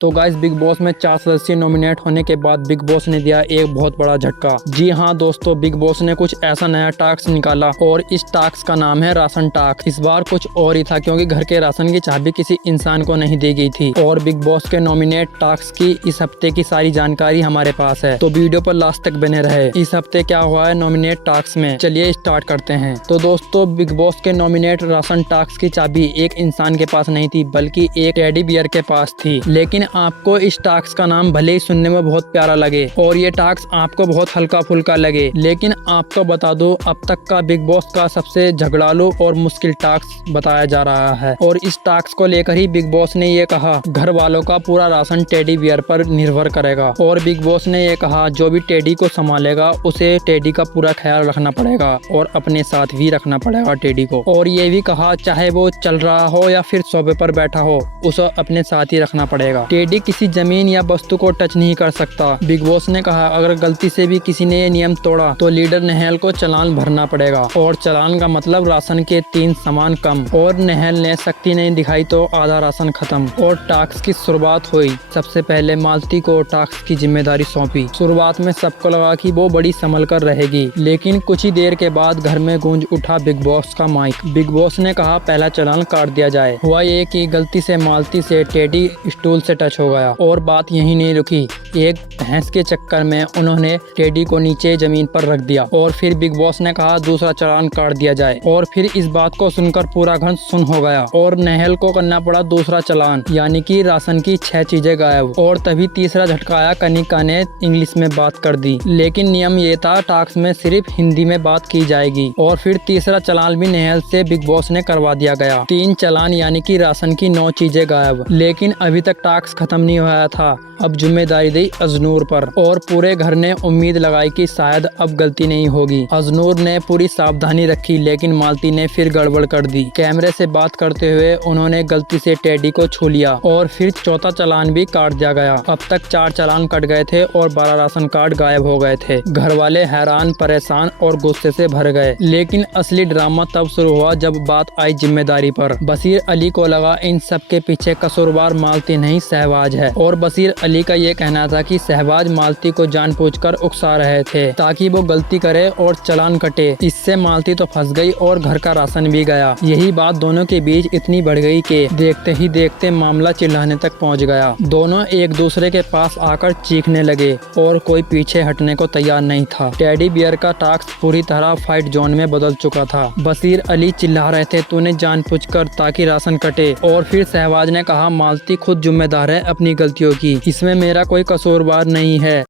तो guys big boss में 4 सदस्य नॉमिनेट होने के बाद बिग बॉस ने दिया एक बहुत बड़ा झटका। जी हाँ दोस्तों, बिग बॉस ने कुछ ऐसा नया टास्क निकाला और इस टास्क का नाम है राशन टास्क। इस बार कुछ और ही था क्योंकि घर के राशन की चाबी किसी इंसान को नहीं दी गई थी और बिग बॉस के नॉमिनेट टास्क की इस हफ्ते की सारी जानकारी हमारे पास है, तो वीडियो पर लास्ट तक बने रहे। इस हफ्ते क्या हुआ है नॉमिनेट टास्क में, चलिए स्टार्ट करते हैं। तो दोस्तों बिग बॉस के नॉमिनेट राशन टास्क की चाबी एक इंसान के पास नहीं थी बल्कि एक टेडी बियर के पास थी। लेकिन आपको इस टास्क का नाम भले ही सुनने में बहुत प्यारा लगे और ये टास्क आपको बहुत हल्का फुल्का लगे, लेकिन आपको बता दो अब तक का बिग बॉस का सबसे झगड़ालू और मुश्किल टास्क बताया जा रहा है। और इस टास्क को लेकर ही बिग बॉस ने ये कहा घर वालों का पूरा राशन टेडी बियर पर निर्भर करेगा। और बिग बॉस ने ये कहा जो भी टेडी को संभालेगा उसे टेडी का पूरा ख्याल रखना पड़ेगा और अपने साथ भी रखना पड़ेगा टेडी को। और ये भी कहा चाहे वो चल रहा हो या फिर सोफे पर बैठा हो उसे अपने साथ ही रखना पड़ेगा। टेडी किसी जमीन या वस्तु को टच नहीं कर सकता। बिग बॉस ने कहा अगर गलती से भी किसी ने ये नियम तोड़ा तो लीडर नहल को चालान भरना पड़ेगा और चालान का मतलब राशन के 3 सामान कम। और नहल ने सख्ती नहीं दिखाई तो आधा राशन खत्म। और टास्क की शुरुआत हुई। सबसे पहले मालती को टास्क की जिम्मेदारी सौंपी। शुरुआत में सबको लगा कि वो बड़ी संभल कर रहेगी, लेकिन कुछ ही देर के बाद घर में गूंज उठा बिग बॉस का माइक। बिग बॉस ने कहा पहला चालान काट दिया जाए। हुआ ये कि गलती से मालती से टेडी स्टूल से टच हो गया और बात यहीं नहीं रुकी। एक भैंस के चक्कर में उन्होंने टेडी को नीचे जमीन पर रख दिया और फिर बिग बॉस ने कहा दूसरा चालान काट दिया जाए। और फिर इस बात को सुनकर पूरा घर सुन हो गया और नहल को करना पड़ा दूसरा चालान, यानी कि राशन की 6 चीजें गायब। और तभी तीसरा झटकाया कनिका ने इंग्लिश में बात कर दी, लेकिन नियम ये था टास्क में सिर्फ हिंदी में बात की जाएगी। और फिर तीसरा चालान भी नहल से बिग बॉस ने करवा दिया गया। 3 चालान यानी कि राशन की 9 चीजें गायब। लेकिन अभी तक टास्क खत्म नहीं हुआ था। अब जिम्मेदारी दी अजनूर पर और पूरे घर ने उम्मीद लगाई कि शायद अब गलती नहीं होगी। अजनूर ने पूरी सावधानी रखी, लेकिन मालती ने फिर गड़बड़ कर दी। कैमरे से बात करते हुए उन्होंने गलती से टेडी को छू लिया और फिर चौथा चालान भी काट दिया गया। अब तक 4 चालान कट गए थे और 12 राशन कार्ड गायब हो गए थे। घर वाले हैरान, परेशान और गुस्से से भर गए। लेकिन असली ड्रामा तब शुरू हुआ जब बात आई जिम्मेदारी पर। बशीर अली को लगा इन सब के पीछे कसूरवार मालती नहीं शहबाज है। और बशीर अली का ये कहना था कि शहबाज मालती को जानबूझकर उकसा रहे थे ताकि वो गलती करे और चालान कटे। इससे मालती तो फंस गई और घर का राशन भी गया। यही बात दोनों के बीच इतनी बढ़ गई कि देखते ही देखते मामला चिल्लाने तक पहुंच गया। दोनों एक दूसरे के पास आकर चीखने लगे और कोई पीछे हटने को तैयार नहीं था। टेडी बियर का टास्क पूरी तरह फाइट जोन में बदल चुका था। बशीर अली चिल्ला रहे थे तूने जानबूझकर ताकि राशन कटे। और फिर शहबाज ने कहा मालती खुद जिम्मेदार है अपनी गलतियों की, इसमें मेरा कोई कसूरवार नहीं है।